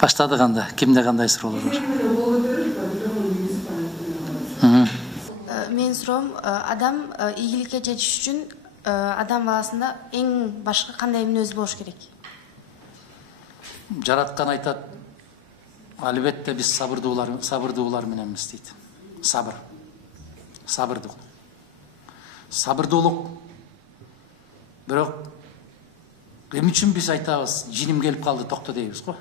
Баштадык анда. Кимде кандай суроолор бар? Мен суроом, адам ийгиликке жетиш үчүн адам баласында эң башкы кандай мүнөз болуш керек? Жараткан айтат, албетте биз сабырдуулар мененбиз дейт. Сабырдуулук. Сабырдуулук. Бирок эмне үчүн биз айтабыз, жиним келип калды, токто дейбиз го?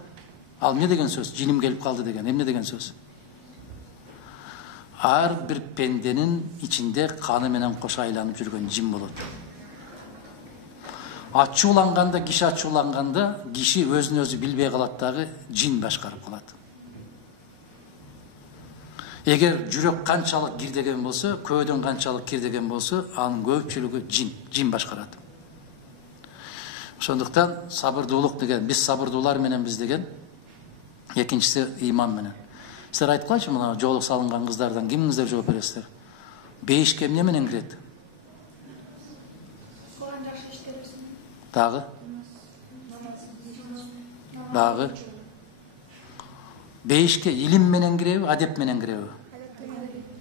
Ал эмне деген сөз? Жиним келип калды деген эмне деген сөз? Ар бир пенденин ичинде каны менен кошо айланып жүргөн жин болот. Киши ачууланганда, киши өзүн өзү билбей калат дагы, жин башкарып калат. Эгер жүрөк канчалык кирдеген болсо, көөдөн канчалык кирдеген болсо, анын көпчүлүгү жин башкарат. Ошондуктан сабырдуулук деген, биз сабырдуулар мененбиз деген, экинчиси иман менен. Силер айтып койчу, мына жоолук салынган кыздардан кимиңиздер жооп бересиздер? Бейишке эмне менен кирет? Дагы. Бейишке илим менен киреби, адеп менен киреби?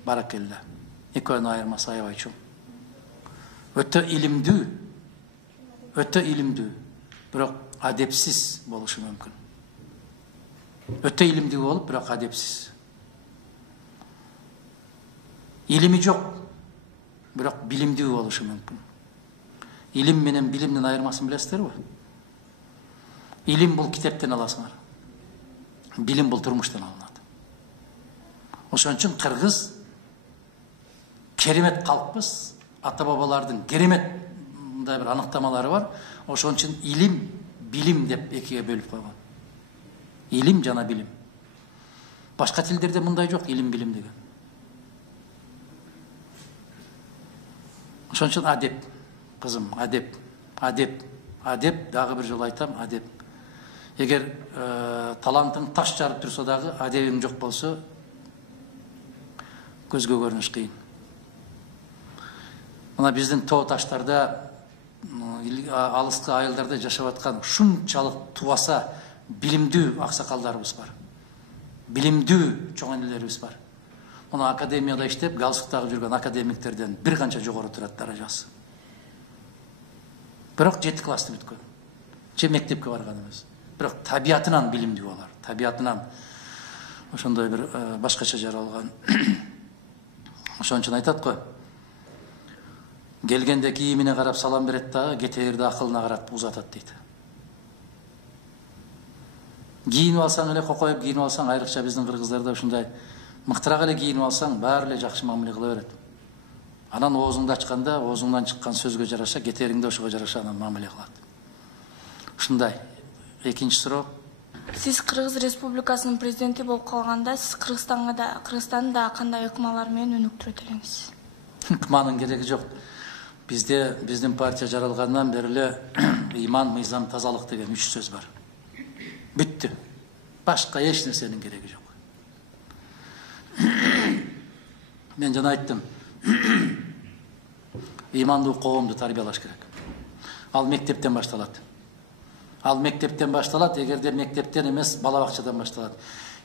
Баракелла. Экөөнүн айырмасы аябай чоң. Өтө илимдүү, бирок адепсиз болушу мүмкүн. Өтө илимдүү болуп, бирок адепсиз. Илими жок, бирок билимдүү болушу мүмкүн. Илим менен билимдин айырмасын билесиздерби? Илим бул китептен аласыңар. Билим бул турмуштан алынат. Ошон үчүн кыргыз керемет калкпыз. Ата бабалардын керемет мындай бир аныктамалары бар. Ошон үчүн илим, билим деп экиге бөлүп койгон. Илим жана билим. Башка тилдерде мындай жок, илим, билим деген. Ошон үчүн адеп, кызым, адеп, дагы бир жолу айтам, адеп. Эгер талантың таш жарып турса дагы, адебиң жок болсо, көзгө көрүнүш кыйын. Мына биздин тоо таштарда, алыскы айылдарда жашап аткан ушунчалык тубаса билимдүү аксакалдарыбыз бар. Билимдүү чоң энелерибиз бар. Мына академияда иштеп, галстук тагып жүргөн академиктерден бир канча жогору турат даражасы. Бирок 7 классты бүткөн. Же мектепке барган эмес. Бирок табиятынан билимдүү алар. Табиятынан ошондой бир башкача жаралган. Ошон үчүн айтат го. Келгенде кийимине карап салам берет дагы, кетээрде акылына карап узатат дейт. Кийинип алсаң эле, кокоюп кийинип алсаң, айрыкча биздин кыргыздарда ушундай мыктыраак эле кийинип алсаң, баары эле жакшы мамиле кыла берет. Анан оозуңду ачканда, оозуңдан чыккан сөзгө жараша, кетериңде ошого жараша анан мамиле кылат. Ушундай. Экинчи суроо. Сиз Кыргыз Республикасынын президенти болуп калганда, сиз Кыргызстандын да кандай ыкмалар менен өнүктүрөт элеңиз? Ыкманын кереги жок. Биздин партия жаралгандан бери эле иман, мыйзам, тазалык деген 3 сөз бар. Бүттү. Башка эч нерсенин кереги жок. Мен жана айттым. Имандуу коомду тарбиялаш керек. Ал мектептен башталат. Эгерде мектептен эмес, бала бакчадан башталат.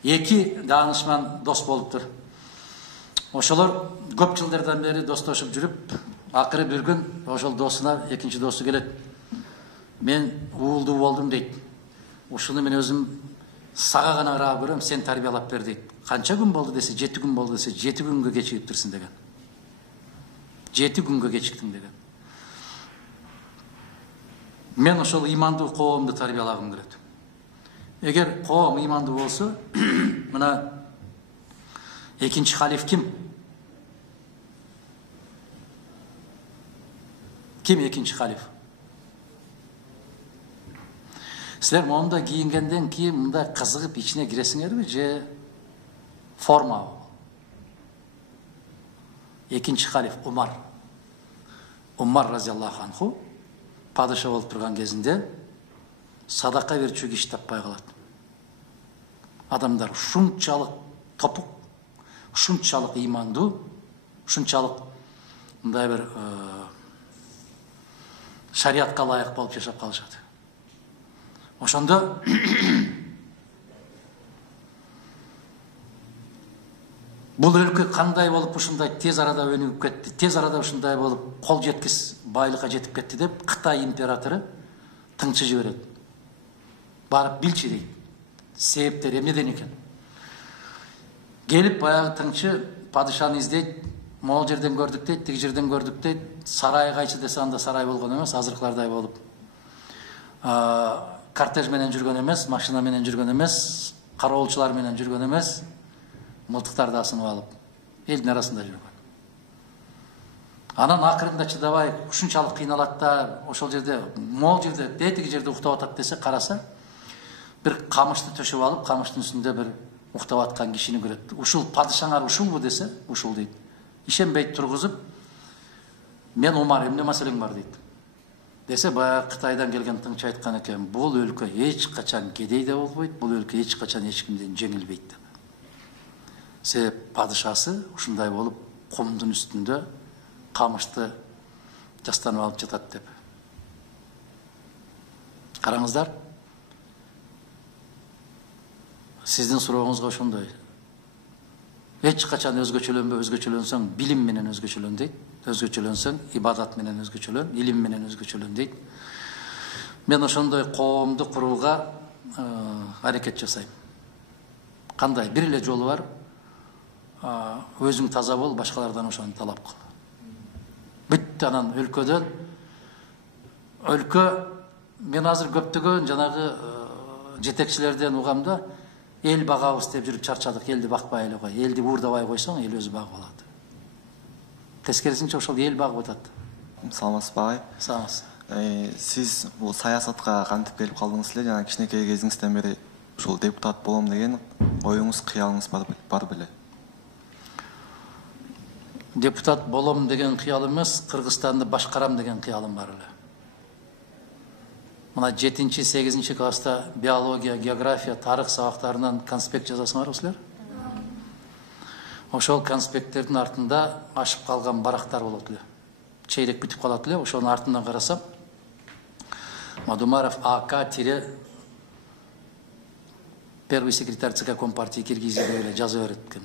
2 даанышман дос болуптур. Ошолор көп жылдардан бери достошуп жүрүп, акыры бир күн ошол досуна экинчи досу келет. Мен уулдуу болдум дейт. Ушуну мен өзүм сага гана ыраа көрөм, сен тарбиялап бер дейт. Канча күн болду десе, 7 күн болду десе, 7 күнгө кечигиптирсиң деген. 7 күнгө кечиктиң деген. Мен ошол имандуу коомду тарбиялагым келет. Эгер коом имандуу болсо, мына экинчи халиф ким? Ким экинчи халиф? Силер моунда кийингенден кийин мындай кызыгып ичине киресиңерби же формабы? Экинчи халиф Умар разияллаху анху падыша болуп турган кезинде садака берчү киши таппай калат. Адамдар ушунчалык топук, ушунчалык имандуу, ушунчалык мындай бир шариатка ылайык болуп жашап калышат. Ошондо Бұл өлкө кандай болуп ушундай тез арада өнүгүп кетти, тез арада ушундай болуп кол жеткис байлыкка жетип кетти деп Кытай императору тыңчы жиберет. Барып билчи дейт. Себептери эмнеден экен? Келип баягы тыңчы падышаны издейт, могул жерден көрдүк дейт, тиги жерден көрдүк дейт. Сарай кайчы десе анда сарай болгон эмес, азыркылардай болуп. Кортеж менен жүргөн эмес, машина менен жүргөн эмес, кароолчулар менен жүргөн эмес, мылтыктарды асынып алып, элдин арасында жүргөн. Анан акырында чыдабай, ушунчалык кыйналат да, ошол жерде, могул жерде, тетиги жерде уктап атат десе, караса, бир камышты төшөп алып, камыштын үстүндө бир уктап аткан кишини көрөт. Ушул падышаңар ушулбу десе, ушул дейт. Ишенбейт тургузуп, мен Умар, эмне маселең бар дейт. Десе, баягы Кытайдан келген тыңчы айткан экен, бул өлкө эч качан кедей да болбойт, бул өлкө эч качан эч кимден жеңилбейт деп. Себеп падышасы ушундай болуп, кумдун үстүндө камышты жастанып алып жатат деп. Караңыздар. Сиздин сурооңузга ошондой. Эч качан өзгөчөлөнбө, өзгөчөлөнсөң билим менен өзгөчөлөн дейт. Өзгөчөлөнсөң ибадат менен өзгөчөлөн, илим менен өзгөчөлөн дейт. Мен ошондой коомду курууга аракет жасайм. Кандай? Бир эле жолу бар. Өзүң таза бол, башкалардан ошону талап кыл. Бүт анан өлкөдөн мен азыр көптөгөн жанагы жетекчилерден угамда эл багабыз деп жүрүп чарчадык, элди бакпай эле кой. Элди уурдабай койсоң, эл өзү багып алат. Тескерисинче ошол эл багып атат. Саламатсызбы агай? Саламатсыз. Сиз бул саясатка кантип келип калдыңыз эле? Жана кичинекей кезиңизден бери ушул депутат болом деген оюңуз, кыялыңыз бар беле? Депутат болом деген кыял эмес, Кыргызстанды башкарам деген кыялым бар эле. Мына 7-8 класста биология, география, тарых сабактарынан конспект жазасыңар силер? Ошол конспекттердин артында ашып калган барактар болот эле. Чейрек бүтүп калат эле, ошонун артынан карасам, Мадумаров АК тире первый секретарь ЦК Компартии Киргизии деп эле жазып берет экен.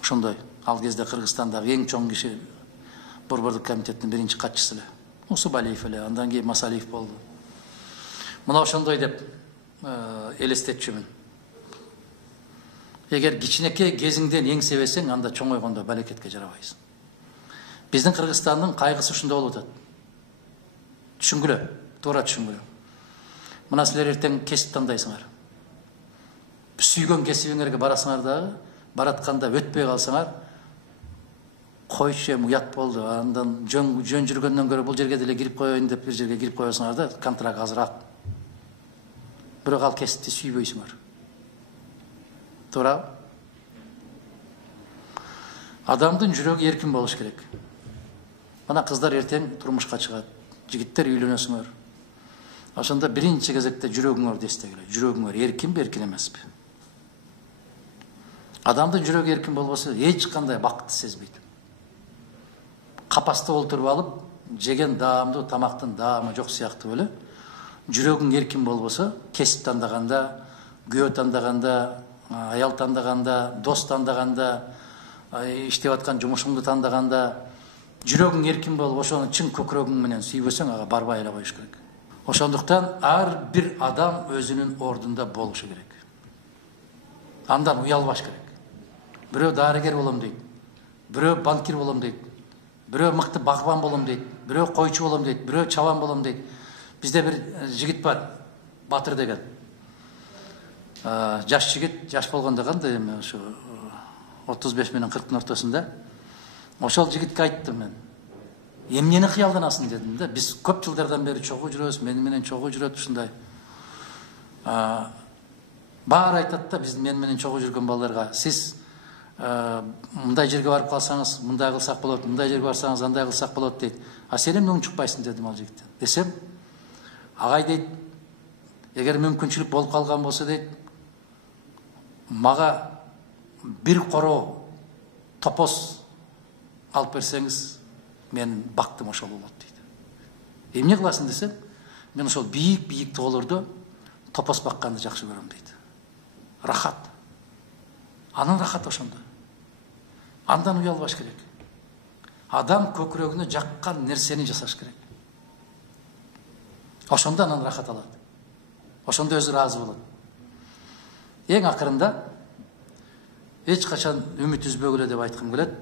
Ошондой. Ал кезде Кыргызстандагы эң чоң киши Борбордук комитеттин биринчи катчысы эле. Усубалиев эле, андан кийин Масалиев болду. Мына ошондой деп элестетчүмүн. Эгер кичинекей кезиңден эңсебесең, анда чоңойгондо балекетке жарабайсың. Биздин Кыргызстандын кайгысы ушундай болуп атат. Түшүнгүлө, туура түшүнгүлө. Мына силер эртең кесип тандайсыңар. Сүйгөн кесибиңерге барасыңар дагы, баратканда өтпөй калсаңар, койчу уят болду. Андан жөн жүргөндөн көрө бул жерге деле кирип коеюн деп бир жерге кирип коесуңар да, контракт азыраак. Бирок ал кесипти сүйбөйсүңөр. Туура? Адамдын жүрөгү эркин болуш керек. Мына кыздар эртең турмушка чыгат, жигиттер үйлөнөсүңөр. Ошондо биринчи кезекте жүрөгүңөрдү эстегиле. Жүрөгүңөр эркинби, эркин эмеспи? Адамдын жүрөгү эркин болбосо эч кандай бакытты сезбейт. Капаста олтуруп алып, жеген даамдуу тамактын даамы жок сыяктуу эле. Жүрөгүң эркин болбосо, кесип тандаганда, күйөө тандаганда, аял тандаганда, дос тандаганда, иштеп аткан жумушуңду тандаганда, жүрөгүң эркин болуп, ошону чын көкүрөгүң менен сүйбөсөң, ага барбай эле коюш керек. Ошондуктан ар бир адам өзүнүн ордунда болушу керек. Андан уялбаш керек. Бирөө дарыгер болом дейт, бирөө банкир болом дейт, бирөө мыкты багбан болом дейт, бирөө койчу болом дейт, бирөө чабан болом дейт. Бизде бир жигит бар, Батыр деген. Жаш жигит, жаш болгондо кандай эми ошо 35 менен 40-тын ортосунда. Ошол жигитке айттым мен. Эмнени кыялданасың дедим да. Биз көп жылдардан бери чогуу жүрөбүз, мени менен чогуу жүрөт ушундай. Баары айтат да биз менен чогуу жүргөн балдарга, сиз мындай жерге барып калсаңыз, мындай кылсак болот, мындай жерге барсаңыз, андай кылсак болот дейт. А сен эмне чукпайсың дедим ал жигиттен. Десем, агай дейт, эгер мүмкүнчүлүк болуп калган болсо дейт, мага бир коро топоз алып берсеңиз, мен бактым ошол болот дейт. Эмне кыласың десем, мен ошол бийик тоолордо топоз бакканды жакшы көрөм дейт. Рахат. Анын рахат ошондо. Андан уялбаш керек. Адам көкүрөгүнө жаккан нерсени жасаш керек. Ошондо анан рахат алат. Ошондо өзү ыраазы болот. Эң акырында эч качан үмүт үзбөгүлө деп айткым келет.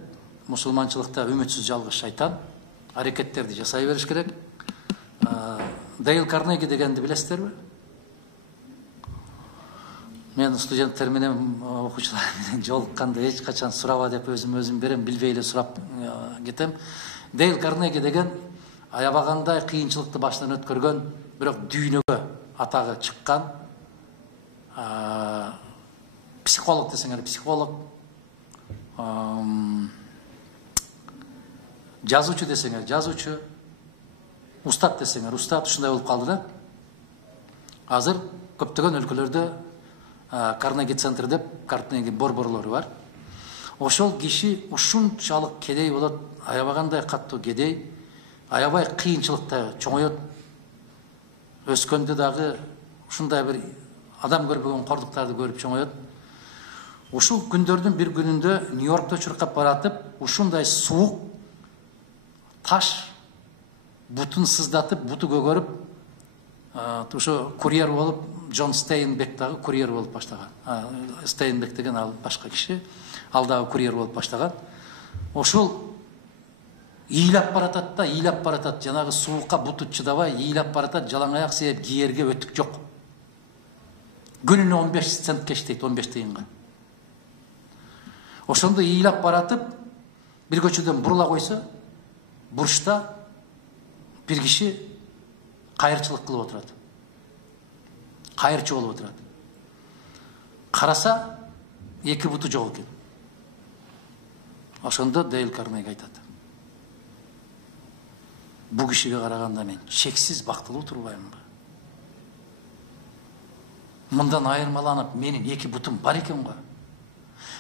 Мусулманчылыкта үмүтсүз жалгыз шайтан. Аракеттерди жасай бериш керек. Дейл Карнеги дегенди билесиздерби? Мен студенттер менен окуучулар менен жолукканда эч качан сураба деп өзүм берем, билбей эле сурап кетем. Дейл Карнеги деген аябагандай кыйынчылыкты башынан өткөргөн, бирок дүйнөгө атагы чыккан психолог десеңер психолог, жазуучу десеңер жазуучу, устат десеңер устат, ушундай болуп калды да. Азыр көптөгөн өлкөлөрдө Карнеги центр деп Карнеги борборлору бар. Ошол киши ушунчалык кедей болот, аябагандай каттуу кедей, аябай кыйынчылыкта чоңойот. Өскөндө дагы ушундай бир адам көрбөгөн кордуктарды көрүп чоңойот. Ушул күндөрдүн бир күнүндө Нью-Йоркто чуркап баратып, ушундай суук таш бутун сыздатып, буту көгөрүп, ошо курьер болуп, Джон Стейнбек дагы курьер болуп баштаган. Стейнбек деген ал башка киши, ал дагы курьер болуп баштаган. Ошол ыйлап баратат да, ыйлап баратат. Жанагы суукка буту чыдабай ыйлап баратат, жалаң аяк себеп кийерге өтүк жок. Күнүнө 15 центке иштейт, 15 тыйынга. Ошондо ыйлап баратып, бир көчөдөн бурула койсо, бурчта бир киши кайырчылык кылып отурат. Кайырчы болуп отурат. Караса, эки буту жок экен. Ошондо Дейл Карнеги айтат: бу кишиге караганда мен чексиз бактылуу турбаймынбы? Мындан айырмаланып, менин эки бутум бар экен го.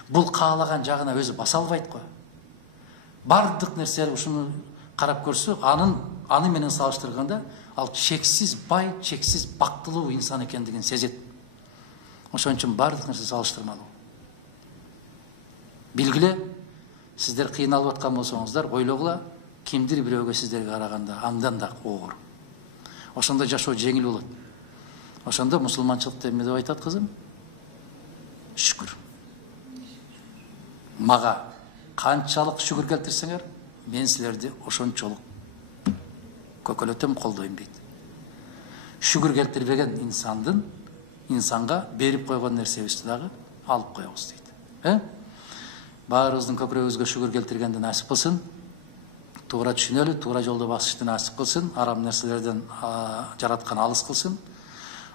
Бул каалаган жагына өзү баса албайт го. Бардык нерсе ушуну карап көрсө, аны менен салыштырганда, ал чексиз бай, чексиз бактылуу инсан экендигин сезет. Ошон үчүн бардык нерсе салыштырмалуу. Билгиле, сиздер кыйналып аткан болсоңуздар, ойлогула, кимдир бирөөгө сиздерге караганда андан да оор. Ошондо жашоо жеңил болот. Ошондо мусулманчылыкта эмне деп айтат кызым? Шүкүр. Мага канчалык шүкүр келтирсеңер, мен силерди ошончолук көкөлөтөм, колдойм дейт. Шүкүр келтирбеген инсанга берип койгон нерсебизди дагы алып коебуз дейт. Баарыбыздын көкүрөгүбүзгө шүкүр келтиргенди насип кылсын. Туура түшүнөлү, туура жолдо басышты насип кылсын. Арам нерселерден жараткан алыс кылсын.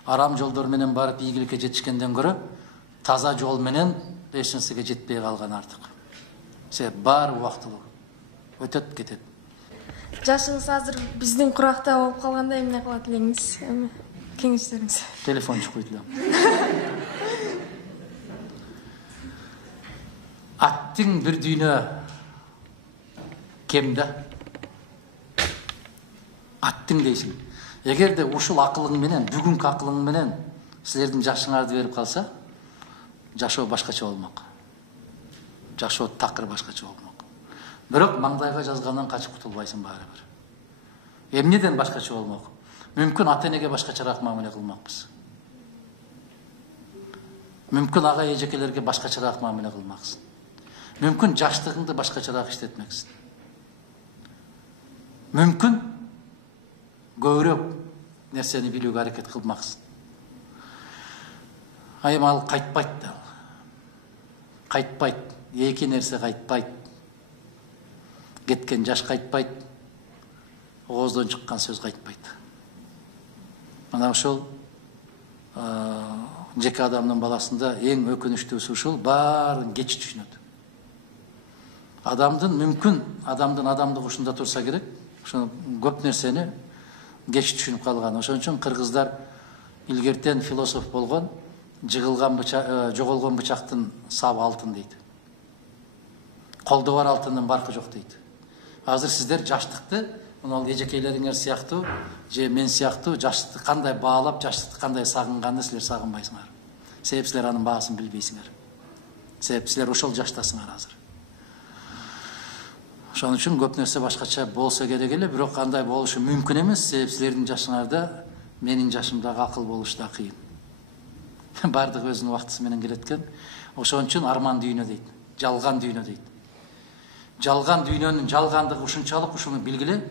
Арам жолдор менен барып ийгиликке жетишкенден көрө, таза жол менен эч нерсеге жетпей калган артык. Себеп баары убактылуу. Өтөт кетет. Жашыңыз азыр биздин куракта болуп калганда эмне кылат элеңиз? Кеңештериңиз. Телефон чукуйт элем. Аттың бир дүйнө кем да? Аттың дейсиң. Эгерде ушул акылың менен, бүгүнкү акылың менен силердин жашыңарды берип калса, жашоо башкача болмок. Жашоо такыр башкача болмок. Бирок маңдайга жазгандан качып кутулбайсың баары бир. Эмнеден башкача болмок? Мүмкүн ата-энеге башкачараак мамиле кылмакпыз. Мүмкүн ага эжекелерге башкачараак мамиле кылмаксың. Мүмкүн жаштыгыңды башкачараак иштетмексиң. Мүмкүн көбүрөөк нерсени билүүгө аракет кылмаксың. Айым ал кайтпайт да. Кайтпайт. Эки нерсе кайтпайт. Кеткен жаш кайтпайт. Ооздон чыккан сөз кайтпайт. Мына ошол жеке адамдын баласында эң өкүнүчтүүсү ушул, баарын кеч түшүнөт. Адамдын адамдыгы ушунда турса керек. Ошо көп нерсени кеч түшүнүп калган. Ошон үчүн кыргыздар илгертен философ болгон, жоголгон бычактын сабы алтын дейт. Колдо бар алтындын баркы жок дейт. Азыр сиздер жаштыкты, мына эжекейлериңер сыяктуу, же мен сыяктуу жаштыкты кандай баалап, жаштыкты кандай сагынганды силер сагынбайсыңар. Себеп силер анын баасын билбейсиңер. себеп силер ошол жаштасыңар азыр. Ошон үчүн көп нерсе башкача болсо керек эле, бирок кандай болушу мүмкүн эмес, себеп силердин жашыңарда менин жашымдагы акыл болушу да кыйын. Бардык өзүнүн убактысы менен келет экен. Ошон үчүн арман дүйнө дейт, жалган дүйнө дейт. Жалган дүйнөнүн жалгандыгы ушунчалык, ушуну билгиле.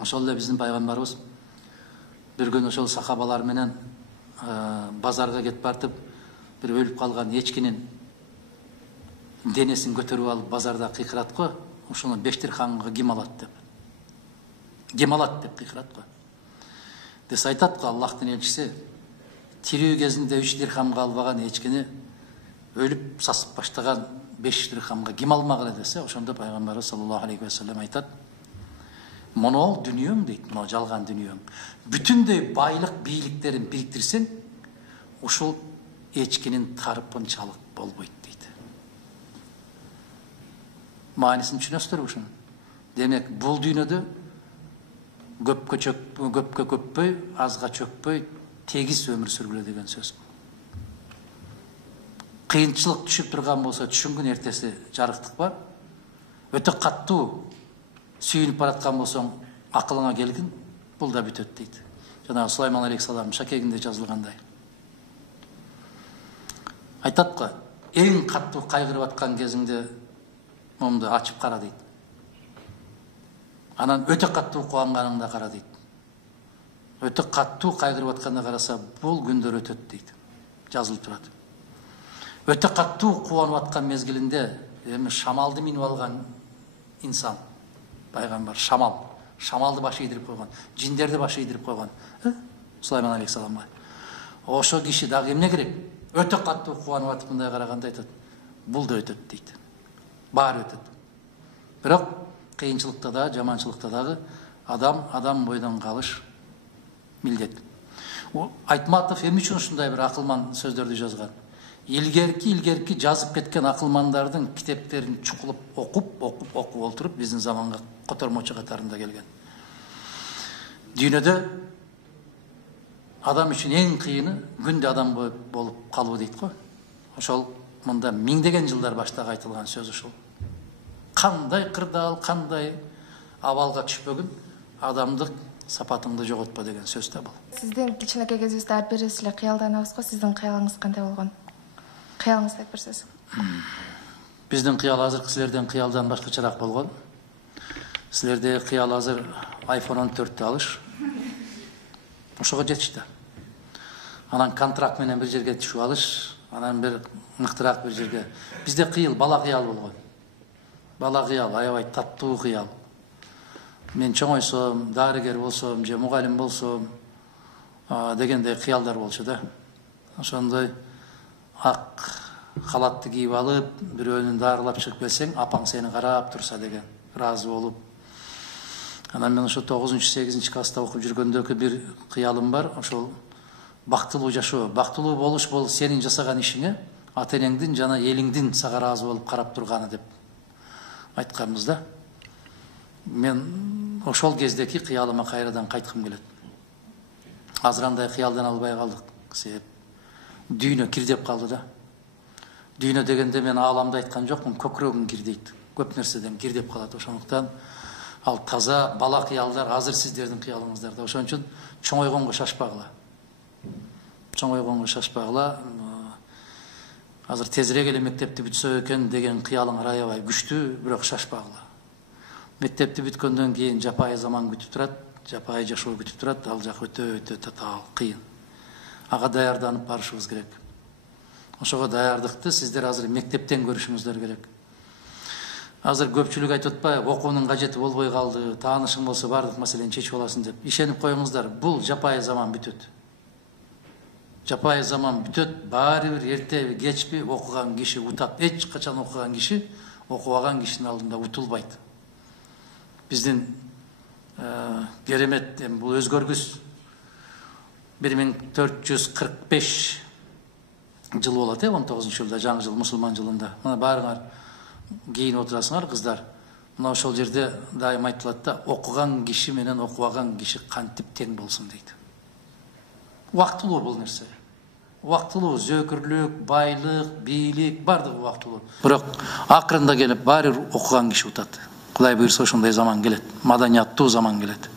Ошол эле биздин пайгамбарыбыз бир күн ошол сахабалар менен базарга кетип бартып, бир өлүп калган эчкинин денесин көтөрүп алып базарда кыйкырат го, ушуну 5 дирхамга ким алат деп. Ким алат деп кыйкырат го. Десе айтат го Аллахтын элчиси, тирүү кезинде 3 дирхамга албаган эчкини өлүп сасып баштаган 5 дирхамга ким алмак эле десе, ошондо пайгамбарыбыз саллаллаху алейхи ва саллям айтат: "Моно дүнүйөң" дейт, "моно жалган дүнүйөң. Бүтүндөй байлык, бийликтерин бириктирсең, ушул эчкинин тарпынчалык болбойт" дейт. Маанисин түшүнөсүздөр ушуну? Демек, бул дүйнөдө көпкө көппөй, азга чөкпөй, тегиз өмүр сүргүлө деген сөз. Кыйынчылык түшүп турган болсо, түшүнгүн эртеси жарыктык бар. Өтө каттуу сүйүнүп бараткан болсоң, акылыңа келгин, бул да бүтөт дейт. Жана Сулайман алейхиссалам шакегинде жазылгандай. Айтат го, эң каттуу кайгырып аткан кезиңде момду ачып кара дейт. Анан өтө каттуу кубанганыңда кара дейт. Өтө каттуу кайгырып атканда караса, бул күндөр өтөт дейт. Жазылып турат. Өтө каттуу кубанып аткан мезгилинде, эми шамалды минип алган инсан, пайгамбар шамалды башы ийдирип койгон, жиндерди башы ийдирип койгон, Сулайман алейхиссаламга. Ошо киши дагы эмне керек? Өтө каттуу кубанып атып мындай караганда айтат, бул да өтөт дейт. Баары өтөт. Бирок кыйынчылыкта да, жаманчылыкта дагы адам бойдон калыш милдет. Айтматов эмне үчүн ушундай бир акылман сөздөрдү жазган? Илгерки жазып кеткен акылмандардын китептерин чукулуп окуп олтуруп биздин заманга котормочу катарында келген. Дүйнөдө адам үчүн эң кыйыны күндө адам болуп калуу дейт го. Ошол мында миңдеген жылдар баштагы айтылган сөз ушул. Кандай кырдаал, кандай абалга түшпөгүн, адамдык сапатыңды жоготпо деген сөз да бул. Сиздин кичинекей кезибизде ар бирибиз эле кыялданабыз го, сиздин кыялыңыз кандай болгон? Кыялыңызды айтып берсеңиз. Биздин кыял азыр силерден кыялдан башкачараак болгон. Силерде кыял азыр iPhone 14 алыш. Ошого жетишти. Анан контракт менен бир жерге түшүп алыш, анан бир мыктыраак бир жерге. Бизде кыял, бала кыял болгон. Бала кыял, аябай таттуу кыял. Мен чоңойсом, дарыгер болсом, же мугалим болсом дегендей кыялдар болчу да. Ошондой ак халатты кийип алып, бирөөнүн дарылап чыгып келсең, апаң сени карап турса деген, ыраазы болуп. Анан мен ошо 9-8 класста окуп жүргөндөгү бир кыялым бар, ошол бактылуу жашоо. Бактылуу болуш бул сенин жасаган ишиңе ата-энеңдин жана элиңдин сага ыраазы болуп карап турганы деп айтканбыз да. Мен ошол кездеки кыялыма кайрадан кайткым келет. Азыр андай кыялдан албай калдык. Себеп дүйнө кирдеп калды да. Дүйнө дегенде мен ааламды айткан жокмун, көкүрөгүң кирдейт. Көп нерседен кирдеп калат. Ошондуктан ал таза бала кыялдар азыр сиздердин кыялыңыздарда. Ошон үчүн чоңойгонго шашпагыла. Чоңойгонго шашпагыла. Азыр тезирээк эле мектепти бүтсө экен деген кыялың аябай күчтүү, бирок шашпагыла. Мектепти бүткөндөн кийин жапайы заман күтүп турат, жапайы жашоо күтүп турат, ал жак өтө татаал, кыйын. Ага даярданып барышыбыз керек. Ошого даярдыкты сиздер азыр мектептен көрүшүңүздөр керек. Азыр көпчүлүк айтып атпайбы, окуунун кажети болбой калды, таанышың болсо бардык маселени чечип аласың деп. Ишенип коюңуздар, бул жапайы заман бүтөт. Жапайы заман бүтөт, баары бир эртеби, кечпи окуган киши утат. Эч качан окуган киши окубаган кишинин алдында утулбайт. Биздин керемет бул өзгөргүс 1445 жыл болот, 19-жылда, жаңы жыл, мусулман жылында. Мына баарыңар кийин отурасыңар, кыздар. Мына ошол жерде дайым айтылат да, окуган киши менен окубаган киши кантип тең болсун дейт. Убактылуу бул нерсе. убактылуу, зөөкүрлүк, байлык, бийлик бардыгы убактылуу. Бирок акырында келип баары бир окуган киши утат. Кудай буйрса ошондой заман келет, маданияттуу заман келет.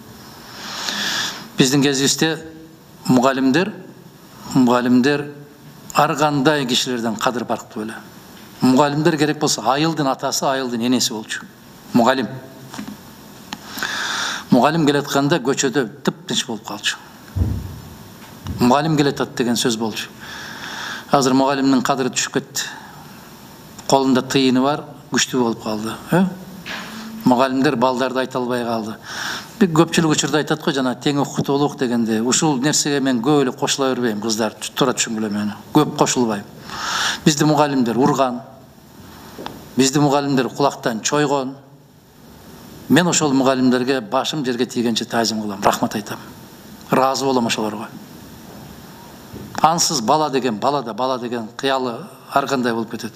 Биздин кезибизде мугалимдер ар кандай кишилерден кадыр барктуу эле. Мугалимдер керек болсо айылдын атасы, айылдын энеси болчу. Мугалим келатканда көчөдө тып-тынч болуп калчу. Мугалим келатат деген сөз болчу. Азыр мугалимдин кадыры түшүп кетти. Колунда тыйыны бар, күчтүү болуп калды. Мугалимдер балдарды айта албай калды. Бир көпчүлүк учурда айтат го, жана тең окутуулук дегенде, ушул нерсеге мен көп эле кошула бербейм, кыздар, туура түшүнгүлө мени. Көп кошулбайм. Бизди мугалимдер урган, бизди мугалимдер кулактан чойгон. Мен ошол мугалимдерге башым жерге тийгенче таазим кылам, рахмат айтам. Разы болом ошолорго. Ансыз бала деген кыялы ар кандай болуп кетет.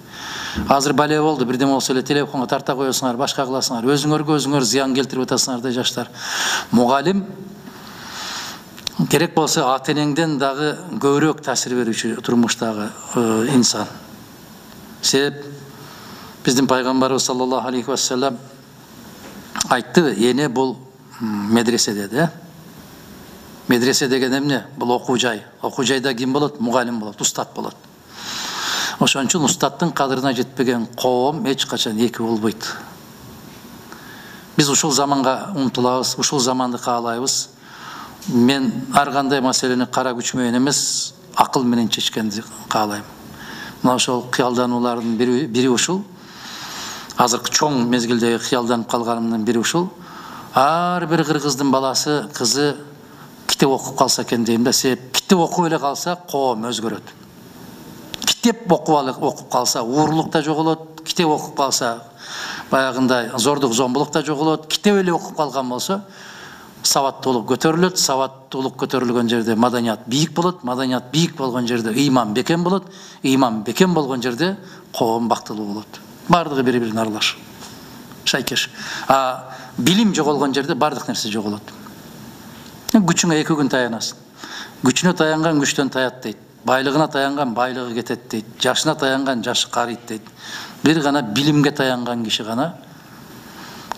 Азыр бале болду, бирдеме болсо эле телефонго тарта коесуңар, башка кыласыңар, өзүңөр зыян келтирип атасыңар да жаштар. Мугалим керек болсо ата-энеңден дагы көбүрөөк таасир берүүчү турмуштагы инсан. Себеп биздин пайгамбарыбыз саллаллаху алейхи ва саллям айтты, эне бул медресе деди. Медресе деген эмне? Бул окуу жай. Окуу жайда ким болот? Мугалим болот, устат болот. Ошон үчүн устаттын кадырына жетпеген коом эч качан эки болбойт. Биз ушул заманга умтулабыз, ушул заманды каалайбыз. Мен ар кандай маселени кара күч менен эмес, акыл менен чечкенди каалайм. Мына ошол кыялдануулардын бири ушул. Азыркы чоң мезгилдеги кыялданып калганымдын бири ушул. Ар бир кыргыздын баласы, кызы китеп окуп калса экен дейм да, себеп китеп окуп эле калса коом өзгөрөт. Китеп окуп калса уурлук да жоголот, китеп окуп калса баягындай зордук зомбулук да жоголот. Китеп эле окуп калган болсо сабаттуулук көтөрүлөт, сабаттуулук көтөрүлгөн жерде маданият бийик болот, маданият бийик болгон жерде ыйман бекем болот, ыйман бекем болгон жерде коом бактылуу болот. Бардыгы бири-бирин аралаш, шайкеш. Билим жоголгон жерде бардык нерсе жоголот. Күчүңө 2 күн таянасың. Күчүнө таянган күчтөн таят дейт. Байлыгына таянган байлыгы кетет дейт. Жашына таянган жашы карыйт дейт. Бир гана билимге таянган киши гана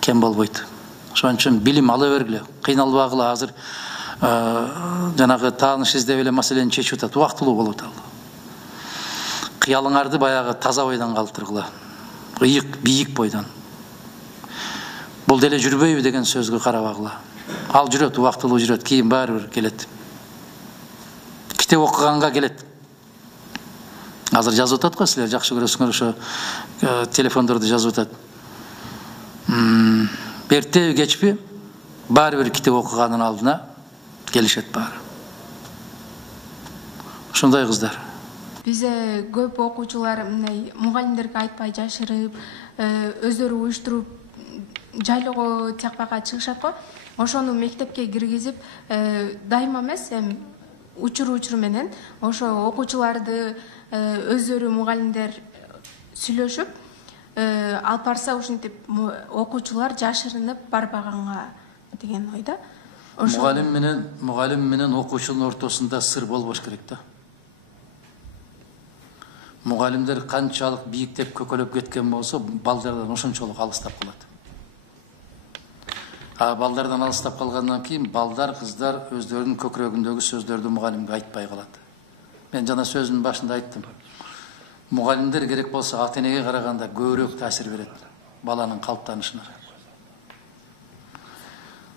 кем болбойт. Ошон үчүн билим ала бергиле. Кыйналбагыла, азыр жанагы тааныш издеп эле маселени чечип атат, убактылуу болуп атат. Кыялыңарды баягы таза бойдон калтыргыла. Ыйык, бийик бойдон. Бул деле жүрбөйбү деген сөзгө карабагыла. Ал жүрөт, убактылуу жүрөт, кийин баары бир келет. Китеп окуганга келет. Азыр жазып атат го, силер жакшы көрөсүңөр, ошо телефондорду жазып атат. Эртеби кечпи баары бир китеп окуганын алдына келишет баары. Ошондой кыздар. Бизе көп окуучулар мындай мугалимдерге айтпай жашырып, өздөрү уюштуруп жайлоого тиякпайга чыгышат го. Ошону мектепке киргизип, дайыма эмес, учуру менен ошо окуучуларды өздөрү мугалимдер сүйлөшүп, алып барса ушинтип окуучулар жашырынып барбаганга деген ойда. Мугалим менен окуучунун ортосунда сыр болбош керек да. Мугалимдер канчалык бийиктеп көкөлөп кеткен болсо, балдардан ошончолук алыстап калат. Балдардан алыстап калгандан кийин балдар, кыздар өздөрүнүн көкүрөгүндөгү сөздөрдү мугалимге айтпай калат. Мен жана сөзүмдүн башында айттым. Мугалимдер керек болсо ата-энеге караганда көбүрөөк таасир берет баланын калыптанышына.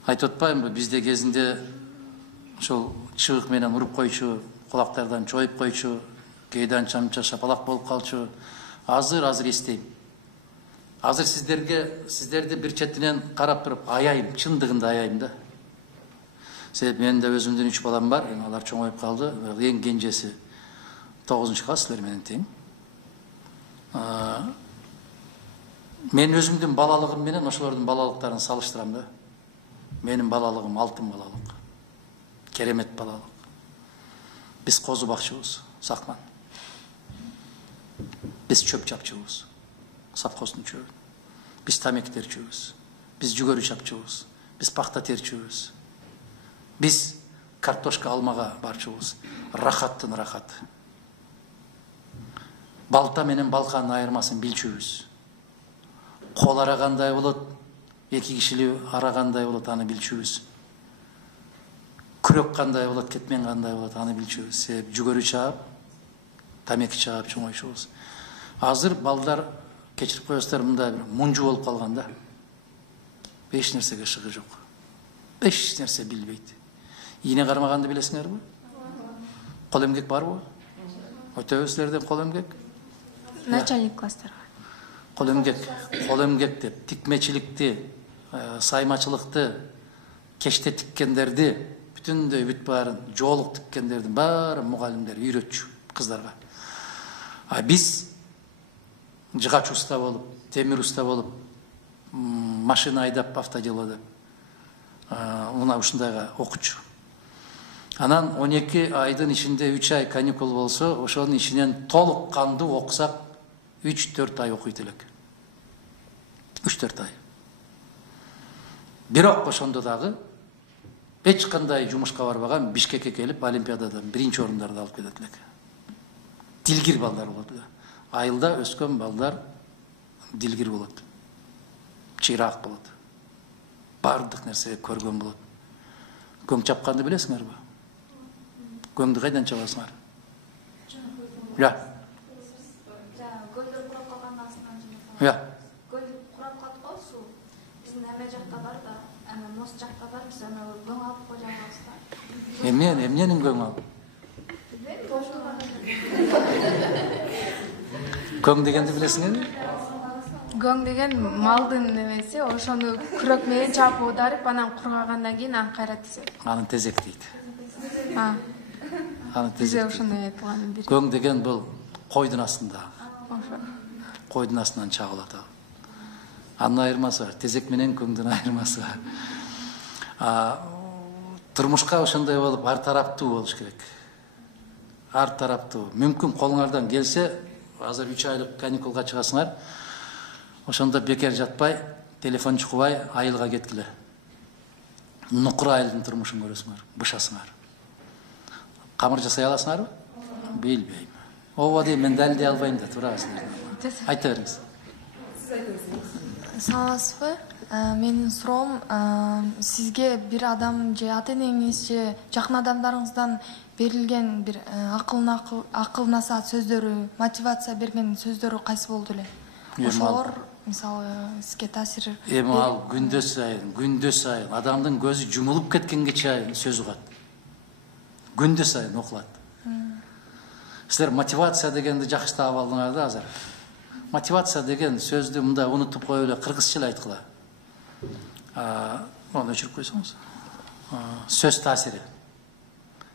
Айтып атпаймынбы, бизде кезинде ошол чыбык менен уруп койчу, кулактардан чоюп койчу, кээде анча шапалак болуп калчу. Азыр эстейм. Азыр сиздерди бир четинен карап туруп аяйм, чындыгында аяйм да. Себеп менин да өзүмдүн 3 балам бар, алар чоңоюп калды. Эң кенжеси 9-класс, силер менен тең. Мен өзүмдүн балалыгым менен ошолордун балалыктарын салыштырам да. Менин балалыгым алтын балалык. Керемет балалык. Биз козу бакчыбыз, сакман. Биз чөп чапчыбыз. Сапкостун чөбүн. Биз тамек терчүбүз. Биз жүгөрү чапчыбыз. Биз пахта терчүбүз. Биз картошка алмага барчубуз. Рахаттын рахат. балта менен балканын айырмасын билчүбүз. Кол ара кандай болот, эки кишилүү ара кандай болот, аны билчүбүз. Күрөк кандай болот, кетмен кандай болот, аны билчүбүз. Себеп жүгөрү чаап, тамеки чаап чоңоюшубуз. Азыр балдар кечирип коесуздар, мындай бир мунжу болуп калган да. Эч нерсеге шыгы жок. Эч нерсе билбейт. Ийне кармаганды билесиңерби? Кол эмгек барбы? Өтөбү силерден кол эмгек? Начальник класстарга. Кол эмгек деп тикмечиликти, саймачылыкты, кечте тиккендерди, бүтүндөй бүт баарын, жоолук тиккендердин баарын мугалимдер үйрөтчү кыздарга. А биз жыгач уста болуп, темир уста болуп, машина айдап, автоделода мына ушундайга окучу. Анан 12 айдын ичинде 3 ай каникул болсо, ошонун ичинен толук кандуу окусак 3-4 ай окуйт элек. 3-4 ай. Бирок ошондо дагы эч кандай жумушка барбаган Бишкекке келип олимпиададан биринчи орундарды алып кетет элек. Дилгир балдар болот. Айылда өскөн балдар дилгир болот. Чыйраак болот. Бардык нерсеге көргөн болот. Көң чапканды билесиңерби? Көңдү кайдан чабасыңар? Я. Гөлдөр курап калгандан астынан Я. гөл курап калат го суу. Биздин эме жакта бар да, эме мост жакта бар, биз эме көң алып кожабыз да. Эмненин көң ал? Көң дегенди билесиңерби? Гөң деген малдын немеси, ошону күрөк менен чаап оодарып, анан кургагандан кийин аны кайра тизет. Аны тезек дейт. Аны Бизе тезек. ошондой айтылган бир. Көң деген бул койдун астында. Ошо. Койдун астынан чагылат ал. Анын айырмасы бар. Тезек менен көңдүн айырмасы бар. Турмушка ошондой болуп, ар тараптуу болуш керек. Ар тараптуу. Мүмкүн колуңардан келсе, азыр 3 айлык каникулга чыгасыңар. Ошондо бекер жатпай, телефон чукубай, айылга кеткиле. Нукур айылдын турмушун көрөсүңөр, бышасыңар. Камыр жасай аласыңарбы? Билбейм. Ооба дейм, мен далилдей албайм да, турасыздар. Айта бериңиз. Саламатсызбы? Менин суроом, сизге бир адам же ата энеңиз же жакын адамдарыңыздан берилген бир акыл насаат сөздөрү, мотивация берген сөздөрү кайсы болду эле? Ошолор мисалы сизге таасир Эми ал күндө сайын адамдын көзү жумулуп кеткенге чейин сөз угат. Күндө сайын окулат. Силер мотивация дегенди жакшы таап алдыңар да азыр. Мотивация деген сөздү мындай унутуп коюп эле кыргызча эле айткыла. Оны өчүрүп койсоңуз. Сөз таасири.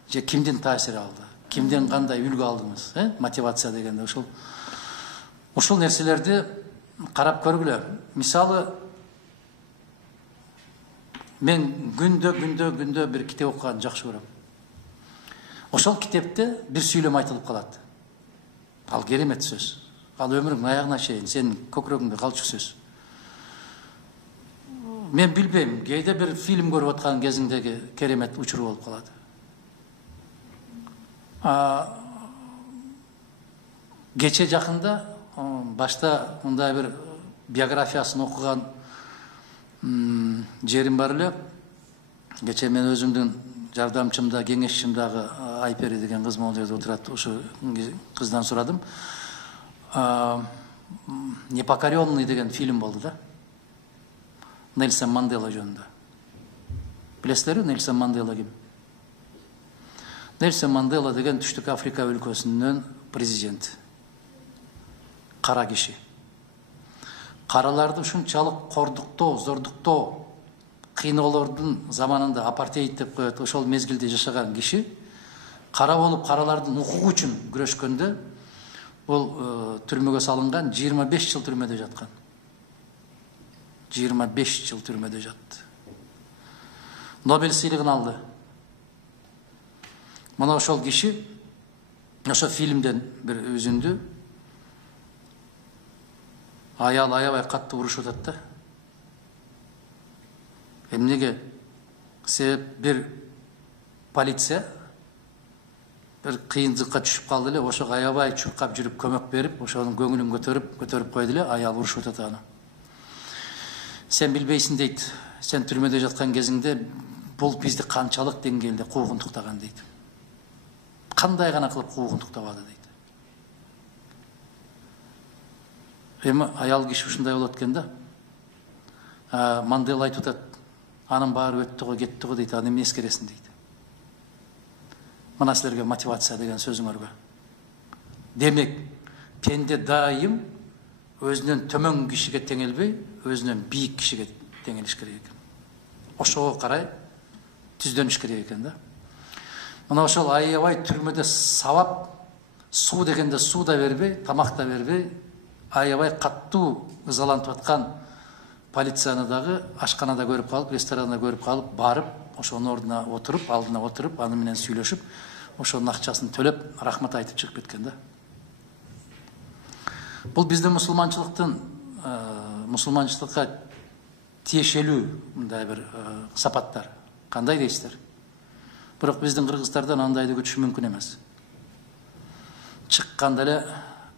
Же кимдин таасири алды? Кимден кандай үлгү алдыңыз? Мотивация дегенде ушул нерселерди карап көргүлө. Мисалы, мен күндө бир китеп окуганды жакшы көрөм. Ошол китепте бир сүйлөм айтылып калат. Ал керемет сөз. Ал өмүрүңдүн аягына чейин сенин көкүрөгүңдө калчу сөз. Мен билбейм, кээде бир фильм көрүп аткан кезиңдеги керемет учур болуп калат. Кече жакында башта мындай бир биографиясын окуган жерим бар эле. Кече мен өзүмдүн жардамчымда, кеңешчимдагы Айпери деген кыз могул жерде отурат. Ошо кыздан сурадым. Непокоренный деген фильм болду да. Нельсон Мандела жөнүндө. Билесиздерби Нельсон Мандела ким? Нельсон Мандела деген Түштүк Африка өлкөсүнүн президенти. Кара киши. Караларды ушунчалык кордуктоо, зордуктоо, кыйноолордун заманында апартеид деп коет, ошол мезгилде жашаган киши кара болуп каралардын укугу үчүн күрөшкөндө бул түрмөгө салынган, 25 жыл түрмөдө жаткан. 25 жыл түрмөдө жатты. Нобель сыйлыгын алды. Мына ошол киши ошо фильмден бир үзүндү. Аял аябай катты урушуп атат да. Эмнеге? Себеп бир полиция bir кыйынчылыкка түшүп калды эле, ошого аябай чуркап жүрүп көмөк берип, ошонун көңүлүн көтөрүп койду эле, аял урушуп атат аны. Сен билбейсиң дейт, сен түрмөдө жаткан кезиңде бул бизди канчалык деңгээлде куугунтуктаган дейт. Кандай гана кылып куугунтуктабады дейт. Эми аял киши ушундай болот экен да. Мандела айтып атат, анын баары өттү го, кетти го дейт, аны эмне эскересиң дейт. Мына силерге мотивация деген сөзүңөргө. Демек, пенде дайым өзүнөн төмөн кишиге теңелбей, өзүнөн бийик кишиге теңелиш керек экен. Ошого карай түздөнүш керек экен да. Мына ошол аябай түрмөдө сабап, суу дегенде суу да бербей, тамак да бербей, аябай каттуу ызалантып аткан полицияны дагы ашканада көрүп калып, ресторанда көрүп калып, барып, ошонун ордуна отуруп, алдына отуруп, аны менен сүйлөшүп, ошонун акчасын төлөп, рахмат айтып чыгып кеткен да. Бул биздин мусулманчылыкка тиешелүү мындай бир сапаттар. Кандай дейсиздер? Бирок биздин кыргыздардан андайды күтүш мүмкүн эмес. Чыкканда эле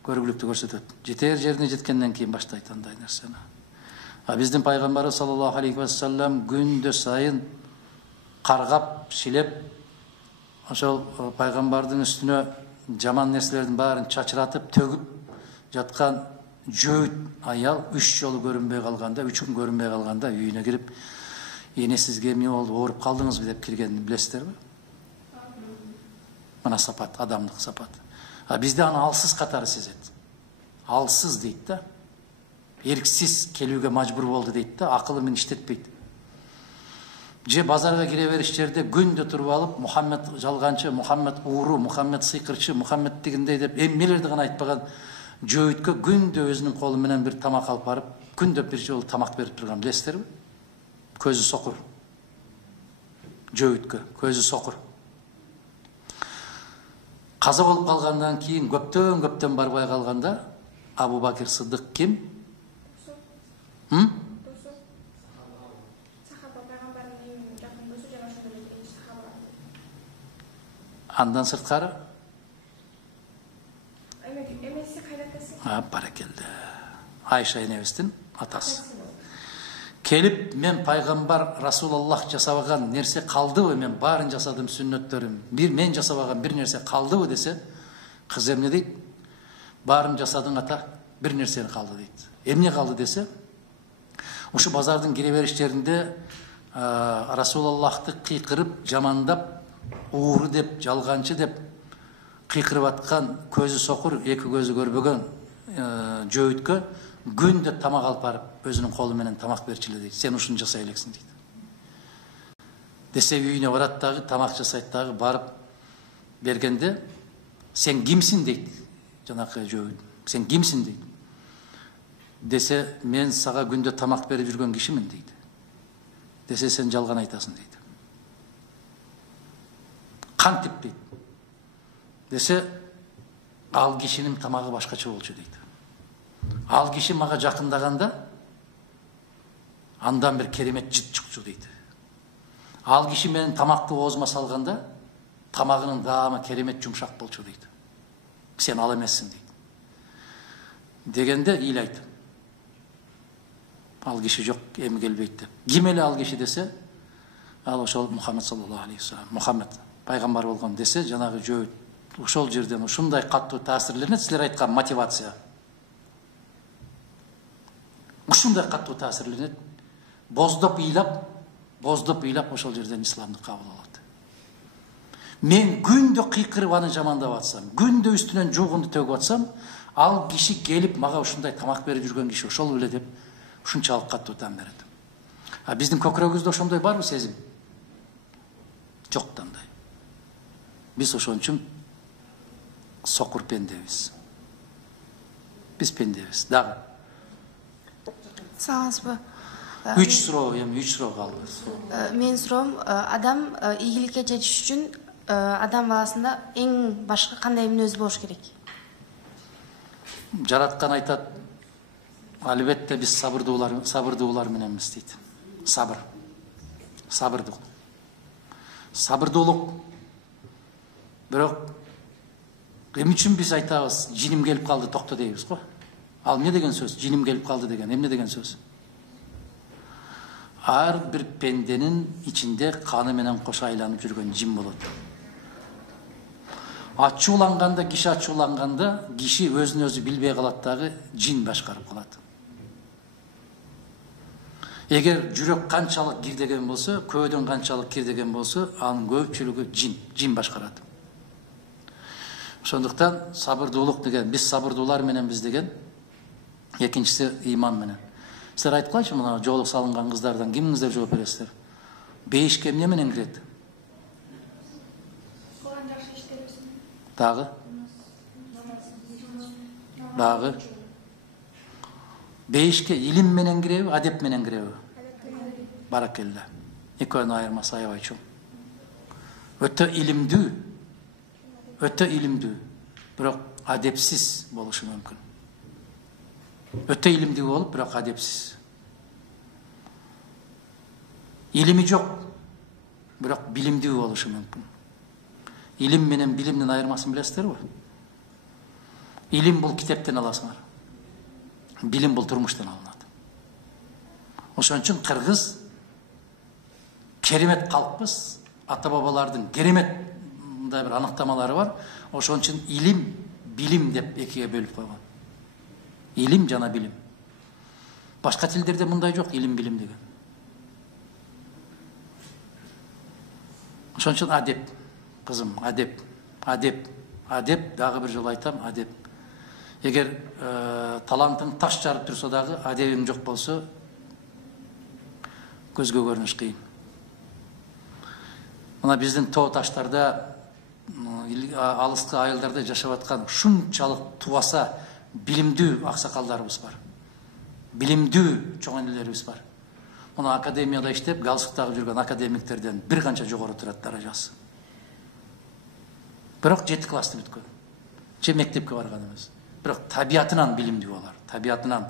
көргүлүктү көрсөтөт. Жетер жерине жеткенден кийин баштайт андай нерсени. Биздин пайгамбарыбыз саллаллаху алейхи ва саллям күндө сайын каргап, шилеп, ошол пайгамбардын үстүнө жаман нерселердин баарын чачыратып, төгүп жаткан жөөт аял 3 жолу көрүнбөй калганда, 3 күн көрүнбөй калганда үйүнө кирип, "Эне сизге эмне болду, ооруп калдыңызбы?" деп киргенин билесиздерби? Мына сапат, адамдык сапат. Бизде аны алсыз катары сезет. Алсыз дейт да. Эрксиз келүүгө мажбур болду дейт да, акылы менен иштетпейт. Же базарга кире бериш жерде күндө туруп алып, Мухаммед жалганчы, Мухаммед ууру, Мухаммед сыйкырчы, Мухаммед дегендей деп эмнелерди гана айтпаган жөөткө күндө өзүнүн колу менен бир тамак алып барып, күндө бир жолу тамак берип турган билесиздерби? Көзү сокур. Жөөткө көзү сокур. Каза болуп калгандан кийин көптөн барбай калганда Абу Бакир Сыдык ким? Андан сырткары? Баракелде. Айша энебиздин атасы. Келип, мен пайгамбар Расулаллах жасабаган нерсе калдыбы, мен баарын жасадым сүннөттөрүм. Мен жасабаган бир нерсе калдыбы десе, кыз эмне дейт? Баарын жасадың ата, бир нерсени калды дейт. Эмне калды десе, ушу базардын кире бериш жеринде Расулаллахты кыйкырып, жамандап, ууру деп, жалганчы деп кыйкырып аткан, көзү сокур, эки көзү көрбөгөн жөөткө күндө тамак алып барып, өзүнүн колу менен тамак берчиле дейт. Сен ушуну жасай элексиң дейт. Десе үйүнө барат дагы, тамак жасайт дагы, барып бергенде, сен кимсиң дейт. Жанакы жөөт. Сен кимсиң дейт. Десе, мен сага күндө тамак берип жүргөн кишимин дейт. Десе, сен жалган айтасың дейт. Кантип дейт. Десе, ал кишинин тамагы башкача болчу дейт. Ал киши мага жакындаганда, андан бир керемет жыт чыкчу дейт. Ал киши менин тамакты оозума салганда, тамагынын даамы керемет жумшак болчу дейт. Сен ал эмессиң дейт. Дегенде ыйлайт. Ал киши жок, эми келбейт деп. Ким эле ал киши десе, ал ошол Мухаммед саллаллаху алейхи ва саллям, Мухаммед пайгамбар болгон десе, жанагы жөөт ошол жерден ушундай каттуу таасирленет, силер айткан мотивация. Ушундай каттуу таасирленет, боздоп ыйлап ошол жерден исламды кабыл алат. Мен күндө кыйкырып аны жамандап атсам, күндө үстүнөн жуугунду төгүп атсам, ал киши келип мага ушундай тамак берип жүргөн киши ошол эле деп ушунчалык каттуу таан берет. Биздин көкүрөгүбүздө ошондой барбы сезим? Жок тандай. Биз ошон үчүн сокур пендебиз. Биз пендебиз. Дагы. Саңызбы? 3 суроо калды. Мен суроом, адам ийгиликке жетиш үчүн адам баласында эң башкы кандай мүнөз болуш керек? Жараткан айтат, албетте биз сабырдуулар мененбиз дейт. Сабырдуулук. Бирок Эмне үчүн биз айтабыз, жиним келип калды, токто дейбиз го. Ал эмне деген сөз? Жиним келип калды деген эмне деген сөз? Ар бир пенденин ичинде каны менен кошо айланып жүргөн жин болот. Ачууланганда, киши өзүн өзү билбей калат дагы, жин башкарып калат. Эгер жүрөк канчалык кирдеген болсо, көөдөн канчалык кирдеген болсо, анын көпчүлүгү жин башкарат. Ошондуктан сабырдуулук деген, биз сабырдуулар менен биз деген, экинчиси иман менен. Силер айтып калчы, мына жоолук салынган кыздардан кимиңиздер жооп бересиздер? Бейишке эмне менен кирет? Дагы? Бейишке илим менен киреби, адеп менен киреби? Баракелла. Экөөнүн айырмасы аябай чоң. Өтө илимдүү, бирок адепсиз болушу мүмкүн. Өтө илимдүү болуп, бирок адепсиз. Илими жок, бирок билимдүү болушу мүмкүн. Илим менен билимдин айырмасын билесиздерби? Илим бул китептен аласыңар. Билим бул турмуштан алынат. Ошон үчүн кыргыз керемет калкпыз, ата-бабалардын керемет мындай бир аныктамалары бар. Ошон үчүн илим, билим деп экиге бөлүп койгон. Илим жана билим. Башка тилдерде мындай жок, илим, билим деген. Ошон үчүн адеп, кызым, адеп, дагы бир жолу айтам, адеп. Эгер талантың таш жарып турса дагы, адебиң жок болсо, көзгө көрүнүш кыйын. Мына биздин тоо таштарда, алыскы айылдарда жашап аткан ушунчалык тубаса билимдүү аксакалдарыбыз бар. Билимдүү чоң энелерибиз бар. Мына академияда иштеп, галстуктагы жүргөн академиктерден бир канча жогору турат даражасы. Бирок 7 классты бүткөн. Же мектепке барган эмес. Бирок табиятынан билимдүү алар. Табиятынан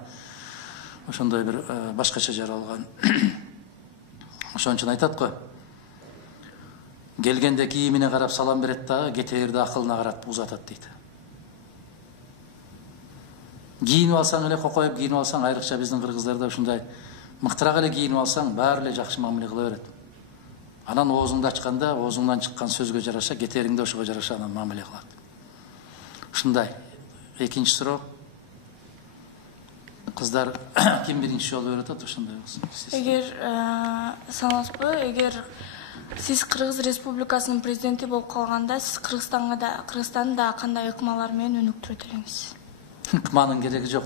ошондой бир башкача жаралган. Ошон үчүн айтат го. Келгенде кийимине карап салам берет дагы, кетээрде акылына карап узатат дейт. Кийинип алсаң эле, кокоюп кийинип алсаң, айрыкча биздин кыргыздарда ушундай мыктыраак эле кийинип алсаң, баары эле жакшы мамиле кыла берет. Анан оозуңду ачканда, оозуңдан чыккан сөзгө жараша, кетериңде ошого жараша анан мамиле кылат. Ушундай. Экинчи суроо. Кыздар ким биринчи жолу өтөт, ошондой болсун. Эгер саламатсызбы, эгер сиз Кыргыз Республикасынын президенти болуп калганда, сиз Кыргызстандын да кандай ыкмалар менен өнүктүрөт элеңиз? Ыкманын кереги жок.